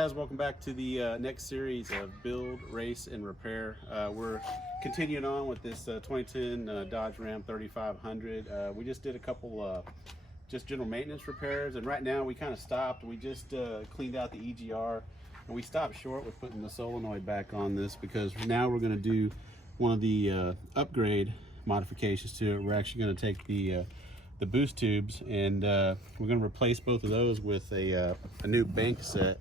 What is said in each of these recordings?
guys, welcome back to the next series of Build, Race, and Repair. We're continuing on with this 2010 Dodge Ram 3500. We just did a couple just general maintenance repairs, and right now we kind of stopped. We just cleaned out the EGR, and we stopped short with putting the solenoid back on this because now we're going to do one of the upgrade modifications to it. We're actually going to take the boost tubes, and we're going to replace both of those with a new bank set.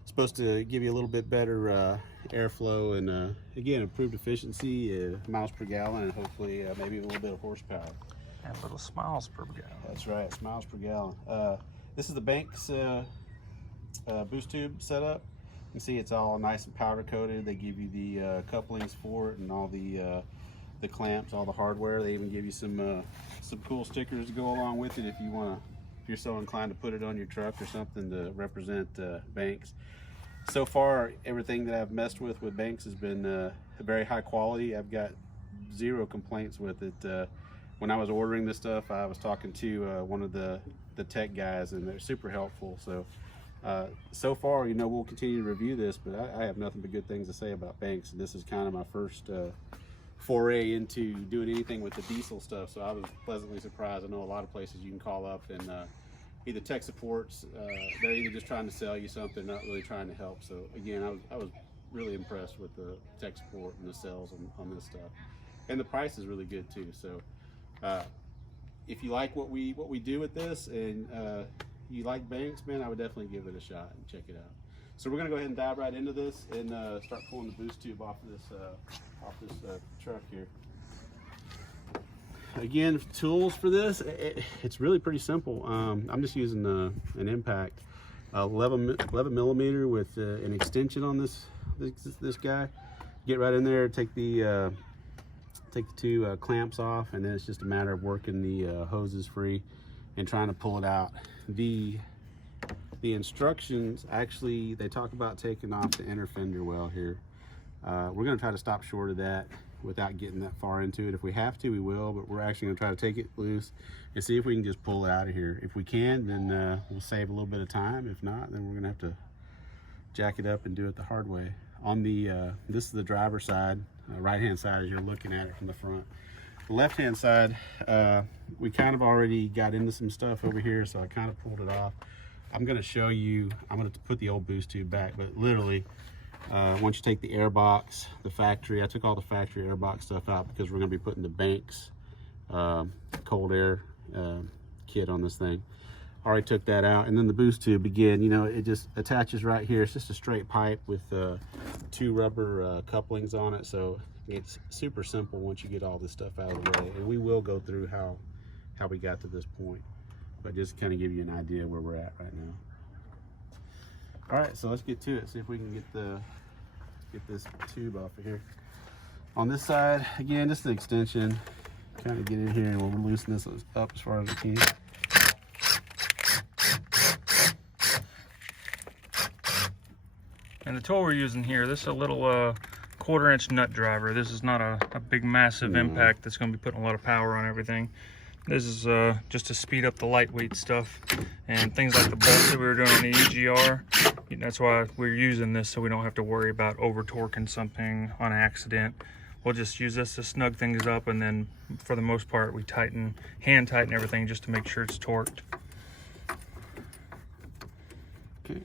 It's supposed to give you a little bit better airflow and again, improved efficiency, miles per gallon, and hopefully maybe a little bit of horsepower. And little smiles per gallon. That's right, miles per gallon. This is the Banks boost tube setup. You can see it's all nice and powder coated. They give you the couplings for it and all the clamps, all the hardware. They even give you some cool stickers to go along with it if you want to, if you're so inclined to put it on your truck or something to represent Banks. So far, everything that I've messed with Banks has been very high quality. I've got zero complaints with it. When I was ordering this stuff, I was talking to one of the tech guys, and they're super helpful. So so far, you know, we'll continue to review this, but I have nothing but good things to say about Banks, and this is kind of my first foray into doing anything with the diesel stuff, so I was pleasantly surprised. I know a lot of places you can call up and either tech supports, they're either just trying to sell you something, not really trying to help. So again, I was really impressed with the tech support and the sales on this stuff, and the price is really good too. So if you like what we do with this, and you like Banks, man, I would definitely give it a shot and check it out. So we're gonna go ahead and dive right into this and start pulling the boost tube off this truck here. Again, tools for this, it's really pretty simple. I'm just using an impact, 11 millimeter with an extension on this guy. Get right in there, take the two clamps off, and then it's just a matter of working the hoses free and trying to pull it out. The instructions, actually, they talk about taking off the inner fender well here. We're going to try to stop short of that without getting that far into it. If we have to, we will, but we're actually going to try to take it loose and see if we can just pull it out of here. If we can, then we'll save a little bit of time. If not, then we're going to have to jack it up and do it the hard way. On the this is the driver's side, right hand side as you're looking at it from the front. The left hand side, we kind of already got into some stuff over here, so I kind of pulled it off. I'm going to show you, I'm going to put the old boost tube back, but literally once you take the air box, the factory, I took all the factory air box stuff out because we're going to be putting the Banks cold air kit on this thing. Already took that out, and then the boost tube, again, you know, it just attaches right here. It's just a straight pipe with two rubber couplings on it, so it's super simple once you get all this stuff out of the way. And we will go through how we got to this point, but just kind of give you an idea where we're at right now. All right, so let's get to it. See if we can get this tube off of here. On this side, again, just an extension. Kind of get in here, and we'll loosen this up as far as we can. And the tool we're using here, this is a little 1/4 inch nut driver. This is not a big massive impact that's going to be putting a lot of power on everything. This is just to speed up the lightweight stuff and things like the bolts that we were doing on the EGR. That's why we're using this, so we don't have to worry about over torquing something on accident. We'll just use this to snug things up, and then for the most part we hand tighten everything just to make sure it's torqued. Okay.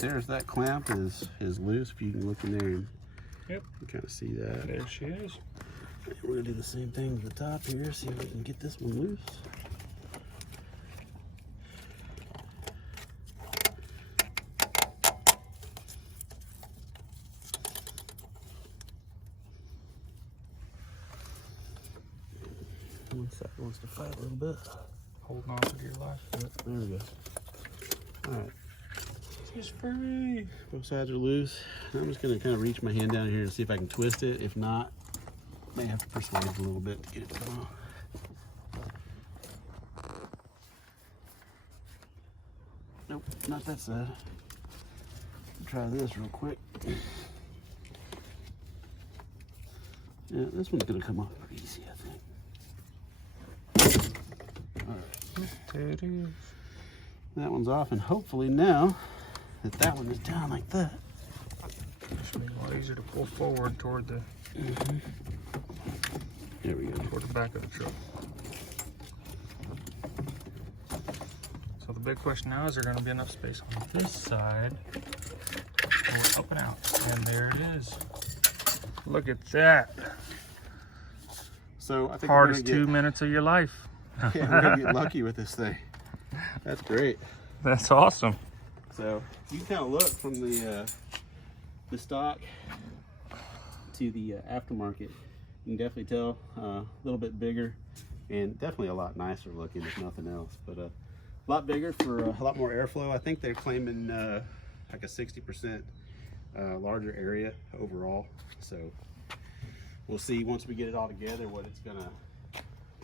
There's that clamp is loose. If you can look in there and yep, you kind of see that. There she is. We're gonna do the same thing to the top here, see if we can get this one loose. One side wants to fight a little bit. Holding on for dear life. Yep, there we go. All right. It's free. Both sides are loose. I'm just gonna kind of reach my hand down here and see if I can twist it. If not, may have to persuade it a little bit to get it to come off. Nope, not that side. Try this real quick. Yeah, this one's gonna come off pretty easy, I think. All right. There it is. That one's off, and hopefully now that that one is down like that. Should be a lot easier to pull forward toward the There we go. toward the back of the truck. So the big question now is there going to be enough space on this side or up and out? And there it is. Look at that. So I think Hardest 2 minutes of your life. yeah, we're gonna get lucky with this thing. That's great. That's awesome. So you can kind of look from the stock to the aftermarket. You can definitely tell a little bit bigger and definitely a lot nicer looking, if nothing else. But a lot bigger for a lot more airflow. I think they're claiming like a 60% larger area overall. So we'll see once we get it all together what it's gonna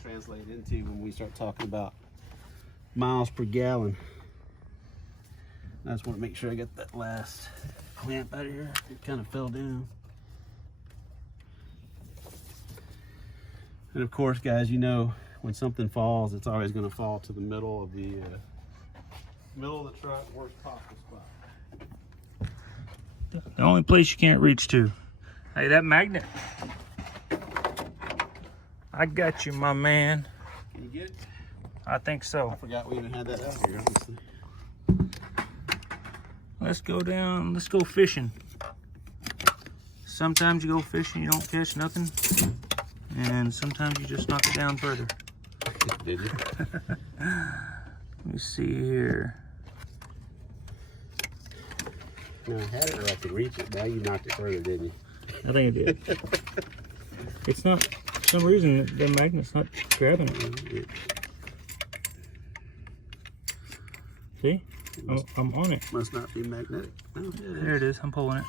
translate into when we start talking about miles per gallon. I just want to make sure I get that last clamp out of here. It kind of fell down. And of course, guys, you know, when something falls, it's always going to fall to the middle of the truck, worst possible spot. The only place you can't reach to. Hey, that magnet. I got you, my man. Can you get it? I think so. I forgot we even had that out here, honestly. Let's go down, let's go fishing. Sometimes you go fishing, you don't catch nothing. And sometimes you just knock it down further. Did you? Let me see here. No, I had it where I could reach it. Now you knocked it further, didn't you? I think I did. It's not, for some reason, the magnet's not grabbing it. See? I'm on it. Must not be magnetic. Oh, There it is. I'm pulling it.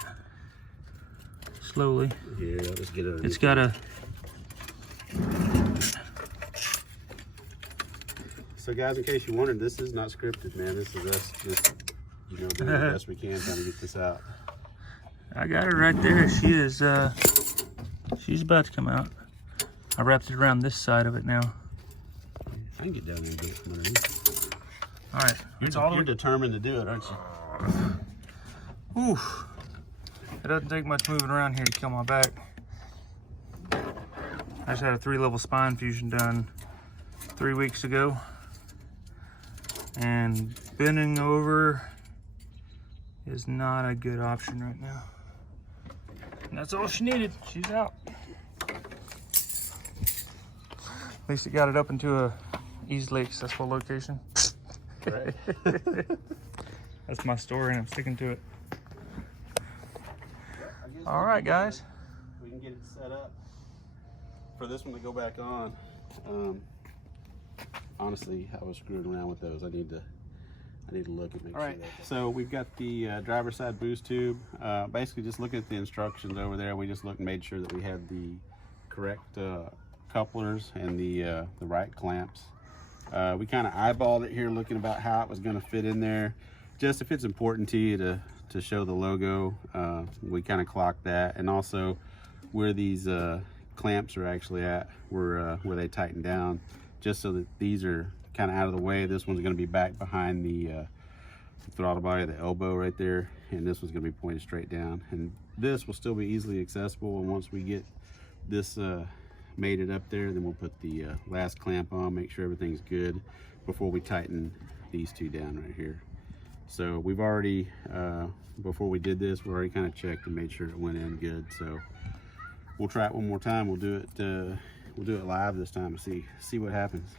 Slowly. Yeah, let's get it. It's got a... So guys, in case you wondered, this is not scripted, man. This is us just, you know, doing the best we can trying to get this out. I got her right there. She is, she's about to come out. I wrapped it around this side of it now. I can get down there and get it from underneath. All right. You're determined to do it, aren't you? Oof. It doesn't take much moving around here to kill my back. I just had a 3-level spine fusion done 3 weeks ago. And bending over is not a good option right now. And that's all she needed. She's out. At least it got it up into a easily accessible location. Right. That's my story and I'm sticking to it. All right, guys. We can get it set up for this one to go back on. Honestly, I was screwing around with those. I need to look and make sure. That so we've got the driver's side boost tube. Basically, just look at the instructions over there. We just looked and made sure that we had the correct couplers and the right clamps. We kind of eyeballed it here, looking about how it was going to fit in there. Just if it's important to you to show the logo, we kind of clocked that, and also where these clamps are actually at, where they tighten down, just so that these are kind of out of the way. This one's going to be back behind the throttle body, the elbow right there, and this one's going to be pointed straight down. And this will still be easily accessible, and once we get this mated up there, then we'll put the last clamp on, make sure everything's good before we tighten these two down right here. So we've already, before we did this, we already kind of checked and made sure it went in good. So we'll try it one more time. We'll do it live this time and see what happens.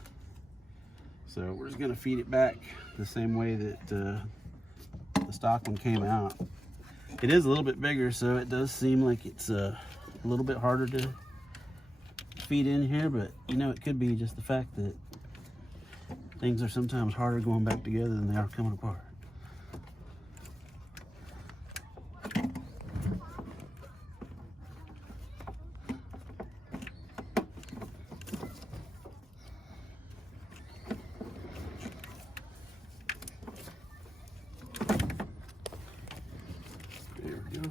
So we're just gonna feed it back the same way that the stock one came out. It is a little bit bigger, so it does seem like it's a little bit harder to feed in here, but you know, it could be just the fact that things are sometimes harder going back together than they are coming apart. There we go.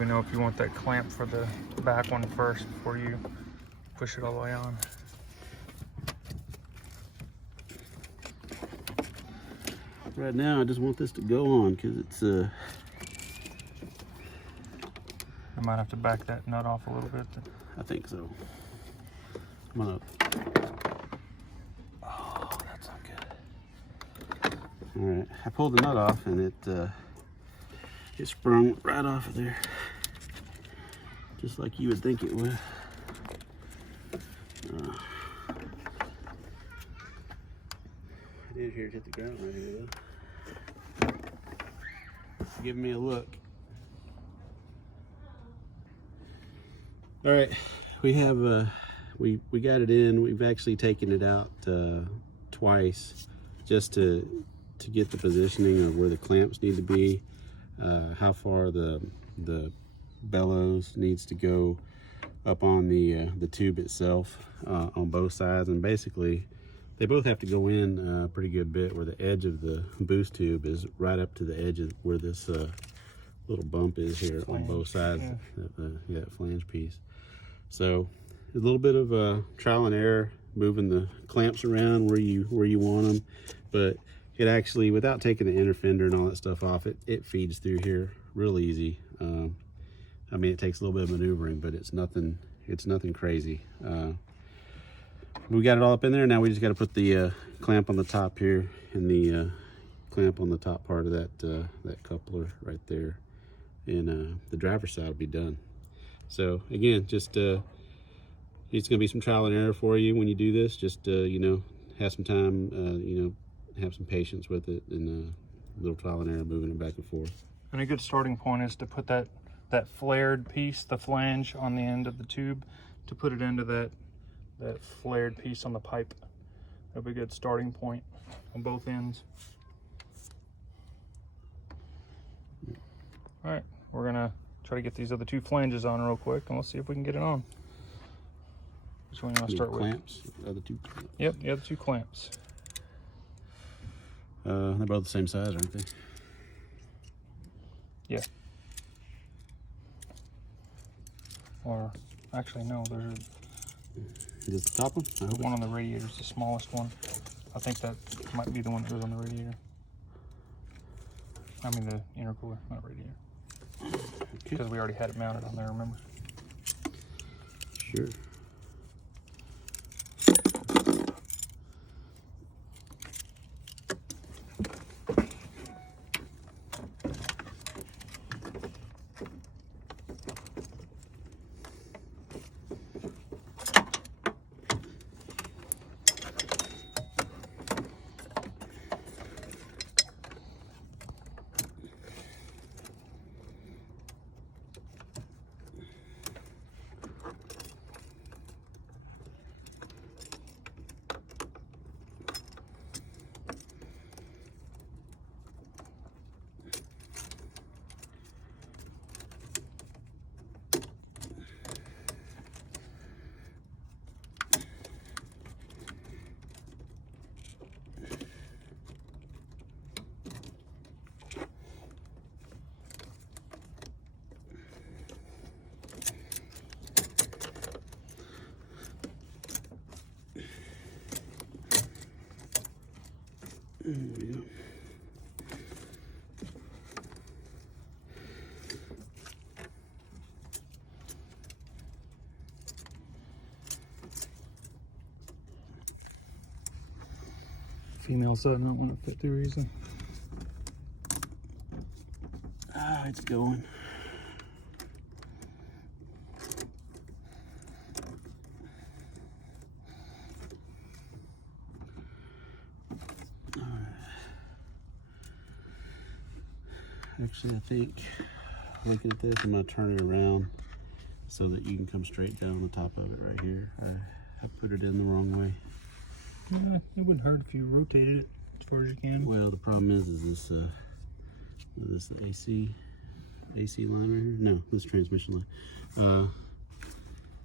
let me know if you want that clamp for the back one first before you push it all the way on. Right now, I just want this to go on because it's I might have to back that nut off a little bit. I think so. I'm gonna. Oh, that's not good. All right, I pulled the nut off and it sprung right off of there, just like you would think it would. I did hear it hit the ground right here though. Give me a look. All right, we have we got it in. We've actually taken it out twice just to get the positioning of where the clamps need to be, how far the bellows needs to go up on the tube itself on both sides, and basically they both have to go in a pretty good bit where the edge of the boost tube is right up to the edge of where this little bump is here on both sides. Yeah. That flange piece. So a little bit of trial and error moving the clamps around where you want them, but it actually, without taking the inner fender and all that stuff off, it feeds through here real easy. I mean, it takes a little bit of maneuvering, but it's nothing crazy. We got it all up in there. Now we just got to put the clamp on the top here and the clamp on the top part of that coupler right there, and the driver's side will be done. So again, just it's gonna be some trial and error for you when you do this. Just you know, have some time, you know, have some patience with it, and a little trial and error moving it back and forth. And a good starting point is to put that flared piece, the flange on the end of the tube, to put it into that flared piece on the pipe. That'll be a good starting point on both ends. All right, we're gonna try to get these other two flanges on real quick, and we'll see if we can get it on. Which one you want to start with? Clamps, the other two. Yep, the other two clamps. They're both the same size, aren't they? Yeah. Or actually, no, there's Is it the top one? I hope one on the radiator is the smallest one. I think that might be the one that goes on the radiator. I mean the intercooler, not radiator. Because we already had it mounted on there, remember? Sure. There we go. Female side not want to fit through easy. Ah, it's going. Actually, I think, looking at this, I'm going to turn it around so that you can come straight down the top of it right here. I put it in the wrong way. Yeah, it wouldn't hurt if you rotated it as far as you can. Well, the problem is this the AC line right here? No, this transmission line.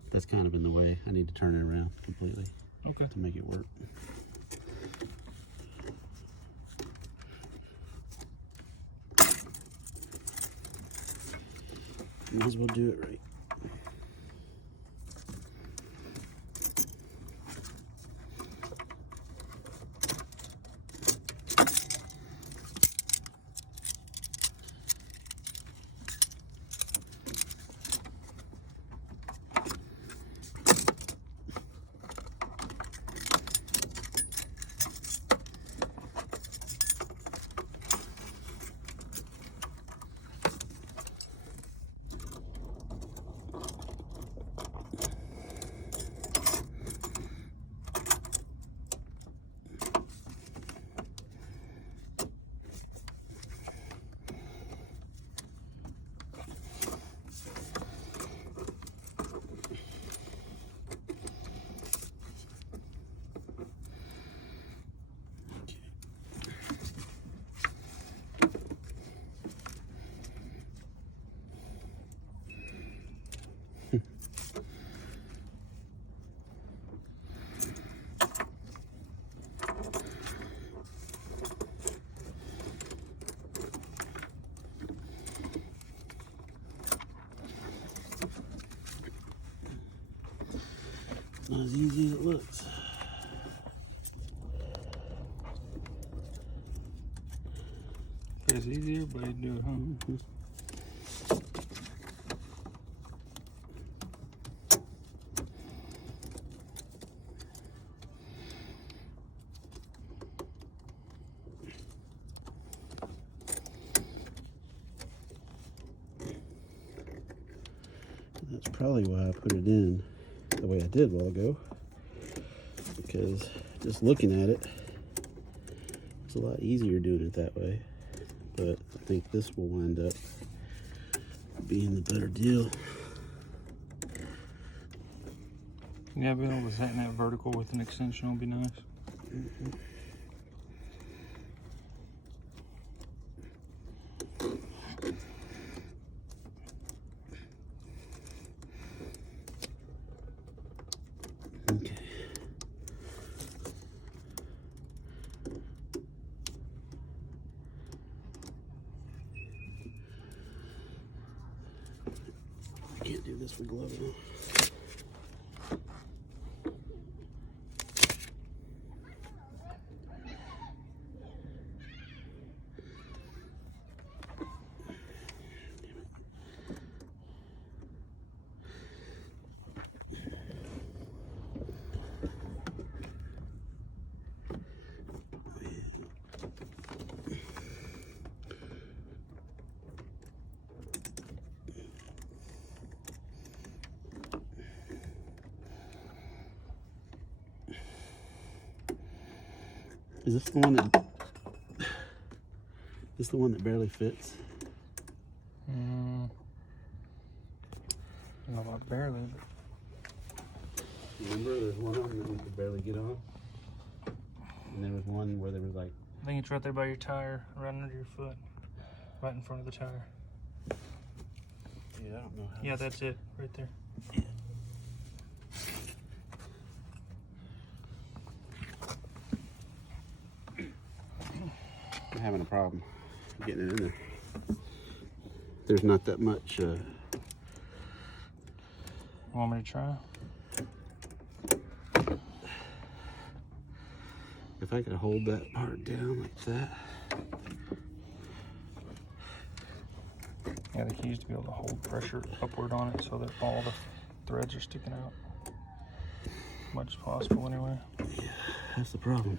That's kind of in the way. I need to turn it around completely. Okay. To make it work. Might as well do it right. Not as easy as it looks. It's easier, but you do it, huh? Mm-hmm. That's probably why I put it in the way I did a while ago, because just looking at it, it's a lot easier doing it that way. But I think this will wind up being the better deal. Yeah, being able to tighten that vertical with an extension will be nice. Mm-hmm. Okay. I can't do this with gloves on. Is this the one that barely fits? Not about barely. Remember, there's one of them that we could barely get on, and there was one where there was like. I think it's right there by your tire, right under your foot, right in front of the tire. Yeah, I don't know. Yeah, that's it, right there. I'm having a problem getting it in there. There's not that much. Want me to try? If I could hold that part down like that. Yeah, the key is to be able to hold pressure upward on it so that all the threads are sticking out. As much as possible, anyway. Yeah, that's the problem.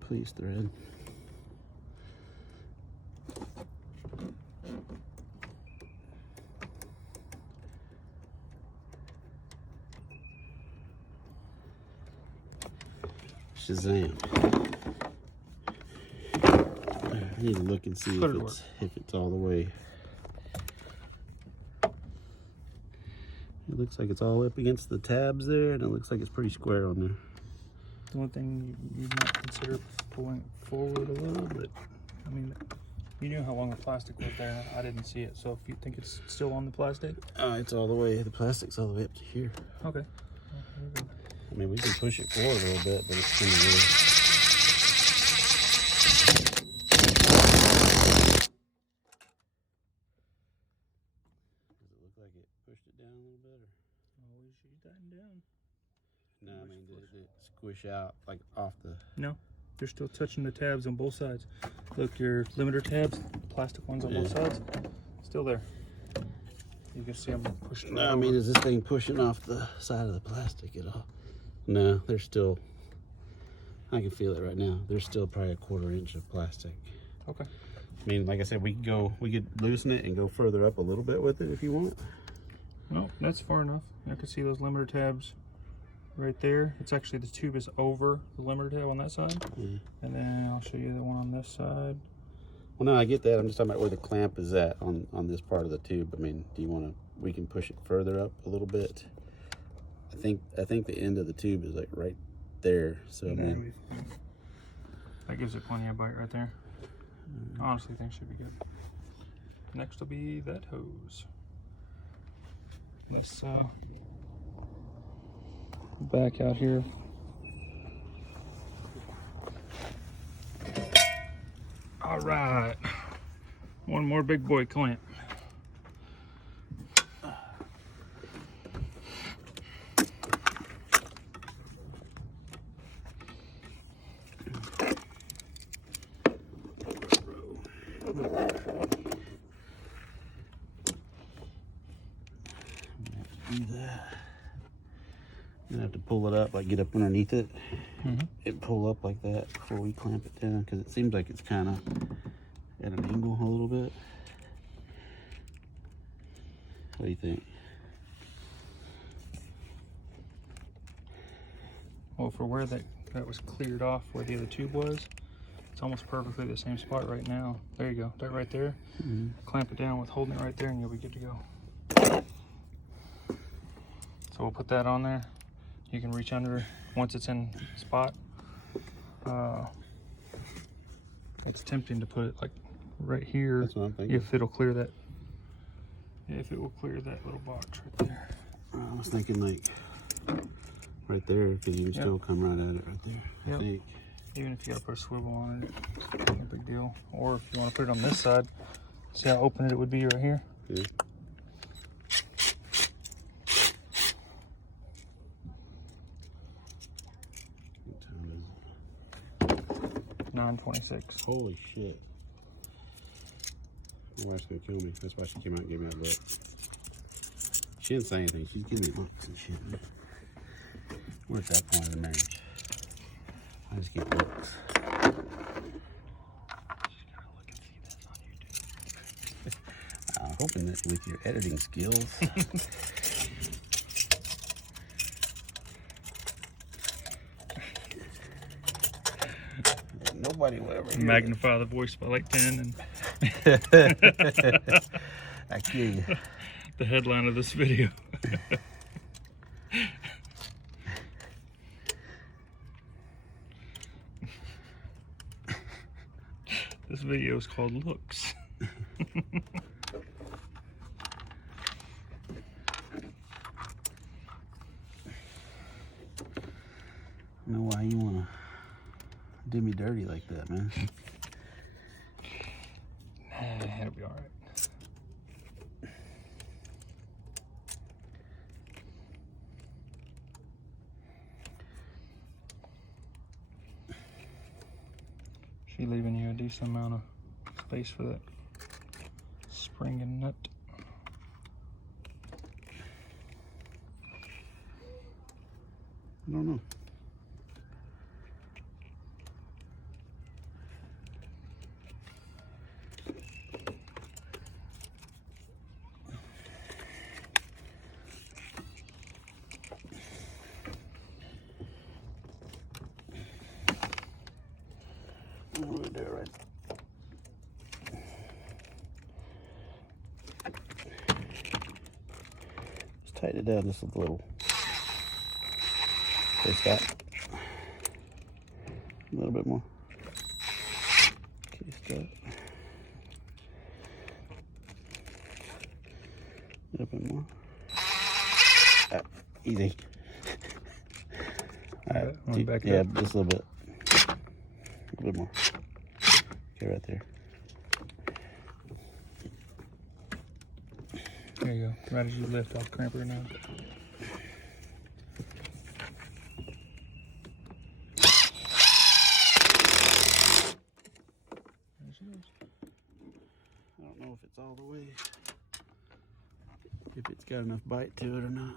Please, thread. Shazam. I need to look and see if it's all the way. It looks like it's all up against the tabs there, and it looks like it's pretty square on there. The one thing you might consider pulling it forward a little bit. I mean, you knew how long the plastic was there. I didn't see it, so if you think it's still on the plastic. It's all the way, the plastic's all the way up to here. Okay. I mean, we can push it forward a little bit, but it's going to really... Does it look like it pushed it down a little bit? Or? Always should tighten down. No, I mean, did it squish out like off the... No, you're still touching the tabs on both sides. Look, your limiter tabs, plastic ones on both sides, still there. You can see them pushed right No, I mean, is this thing pushing off the side of the plastic at all? No, there's still... I can feel it right now. There's still probably a 1/4 inch of plastic. Okay. I mean, like I said, we could loosen it and go further up a little bit with it if you want. No, that's far enough. I can see those limiter tabs right there. It's actually, the tube is over the limiter tab on that side. And then I'll show you the one on this side. Well, no, I get that. I'm just talking about where the clamp is at on this part of the tube. I mean, do you want to, we can push it further up a little bit. I think the end of the tube is like right there. So, I mean, that gives it plenty of bite right there. Honestly, things should be good. Next will be that hose. Let's back out here. All right, one more big boy clamp. Do that. You have to pull it up, like get up underneath it, and pull up like that before we clamp it down, because it seems like it's kind of at an angle a little bit. What do you think? Well, for where that was cleared off, where the other tube was, it's almost perfectly the same spot right now. There you go, that right there. Clamp it down with holding it right there and you'll be good to go. So we'll put that on there. You can reach under once it's in spot. It's tempting to put it like right here. That's what I'm thinking. If it'll clear that. If it will clear that little box right there. I was thinking like right there, because you can still come right at it right there. I think. Even if you gotta put a swivel on it, no big deal. Or if you want to put it on this side, see how open it would be right here? Yeah. 926. Holy shit. My wife's gonna kill me. That's why she came out and gave me that look. She didn't say anything. She's giving me looks and shit. We're at that point of the marriage. I just get looks. I'm hoping that with your editing skills. Nobody will ever hear Magnify the voice by like 10 and I kill you. The headline of this video. This video is called Looks. I don't know why you want to do me dirty like that, man. It'll be all right. She leaving you a decent amount of space for that spring and nut. I don't know. I'm gonna do it right. Just tighten it down just a little. Okay, stop. A little bit more. Okay, stop. A little bit more. Easy. Back yeah, up. just a little bit more. Okay, right there. There you go. Right as you lift, I'll cramp her now. There she goes. I don't know if it's all the way, if it's got enough bite to it or not.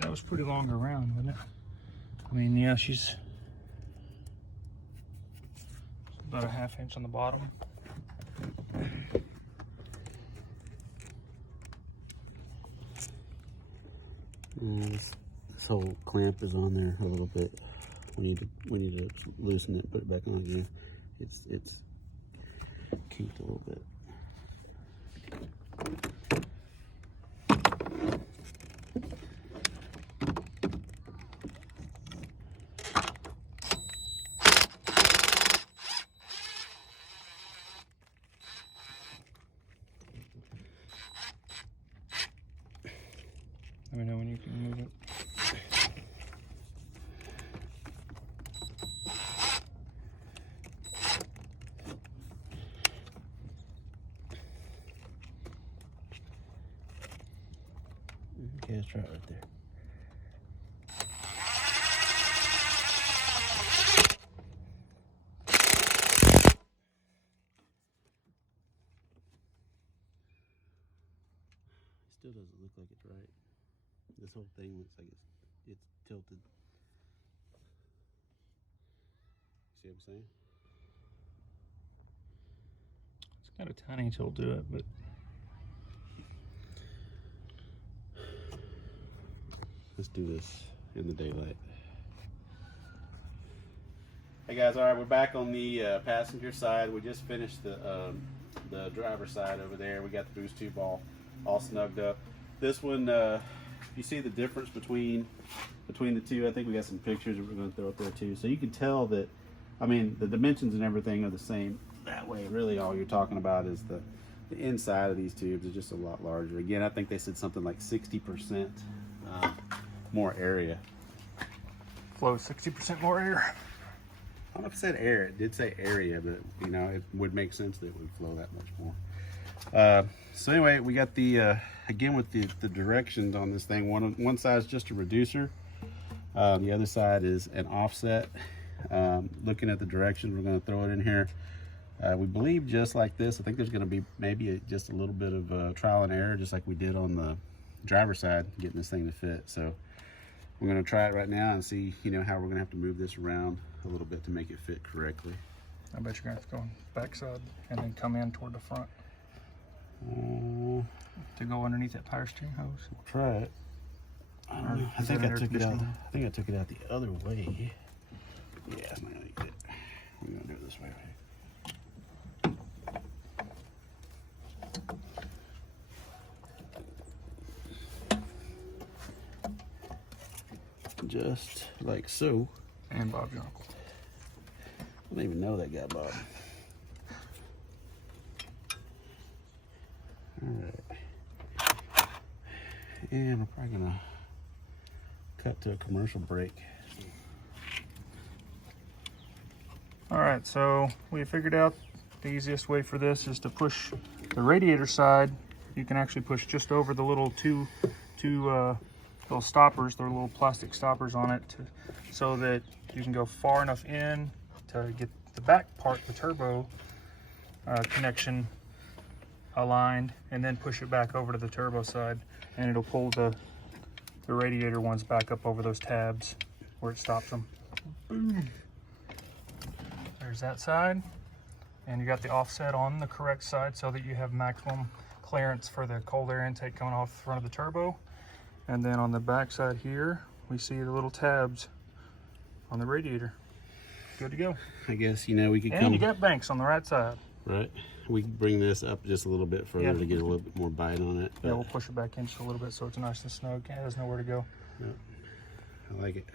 That was pretty long around, wasn't it? I mean, yeah, she's about a 1/2 inch on the bottom. Yeah, this whole clamp is on there a little bit. We need to loosen it, put it back on again. It's kinked a little bit. Let me know when you can move it. Okay, let's try it right there. Still doesn't look like it's right. This whole thing looks like it's tilted. See what I'm saying? It's got a tiny tilt to it, but let's do this in the daylight. Hey guys, all right, we're back on the passenger side. We just finished the driver's side over there. We got the boost tube all snugged up. This one, you see the difference between the two. I think we got some pictures that we're going to throw up there too, so you can tell that. I mean, the dimensions and everything are the same. That way, really, all you're talking about is the inside of these tubes is just a lot larger. Again, I think they said something like 60% more area. flow 60% more air. I don't know if it said air. It did say area, but you know, it would make sense that it would flow that much more. So anyway, we got the again with the directions on this thing. One side is just a reducer. The other side is an offset. Looking at the directions, we're going to throw it in here. We believe just like this. I think there's going to be maybe just a little bit of trial and error, just like we did on the driver's side, getting this thing to fit. So we're going to try it right now and see, you know, how we're going to have to move this around a little bit to make it fit correctly. I bet you're going to have to go on the backside and then come in toward the front to go underneath that power steering hose. We'll try it. I don't know. I think I took it out. I think I took it out the other way. Yeah, I'm not gonna get it. We're gonna do it this way. Just like so. And Bob's your uncle. I don't even know that guy, Bob. Alright. And we're probably gonna cut to a commercial break. Alright, so we figured out the easiest way for this is to push the radiator side. You can actually push just over the little two little stoppers, the little plastic stoppers on it, so that you can go far enough in to get the back part, the turbo connection aligned, and then push it back over to the turbo side, and it'll pull the radiator ones back up over those tabs where it stops them. Boom. There's that side, and you got the offset on the correct side so that you have maximum clearance for the cold air intake coming off the front of the turbo. And then on the back side here, we see the little tabs on the radiator. Good to go. I guess, you know, we could and you got banks on the right side. Right. We can bring this up just a little bit further to get a little bit more bite on it. Yeah, we'll push it back in just a little bit so it's nice and snug. It has nowhere to go. Yep. I like it.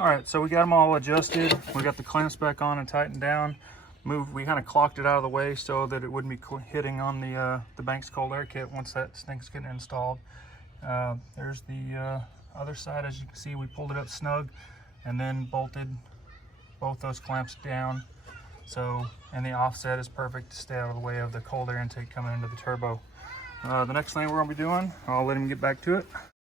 All right, so we got them all adjusted. We got the clamps back on and tightened down. We kind of clocked it out of the way so that it wouldn't be hitting on the Banks cold air kit once that thing's getting installed. There's the other side. As you can see, we pulled it up snug and then bolted both those clamps down. So, and the offset is perfect to stay out of the way of the cold air intake coming into the turbo. The next thing we're going to be doing, I'll let him get back to it.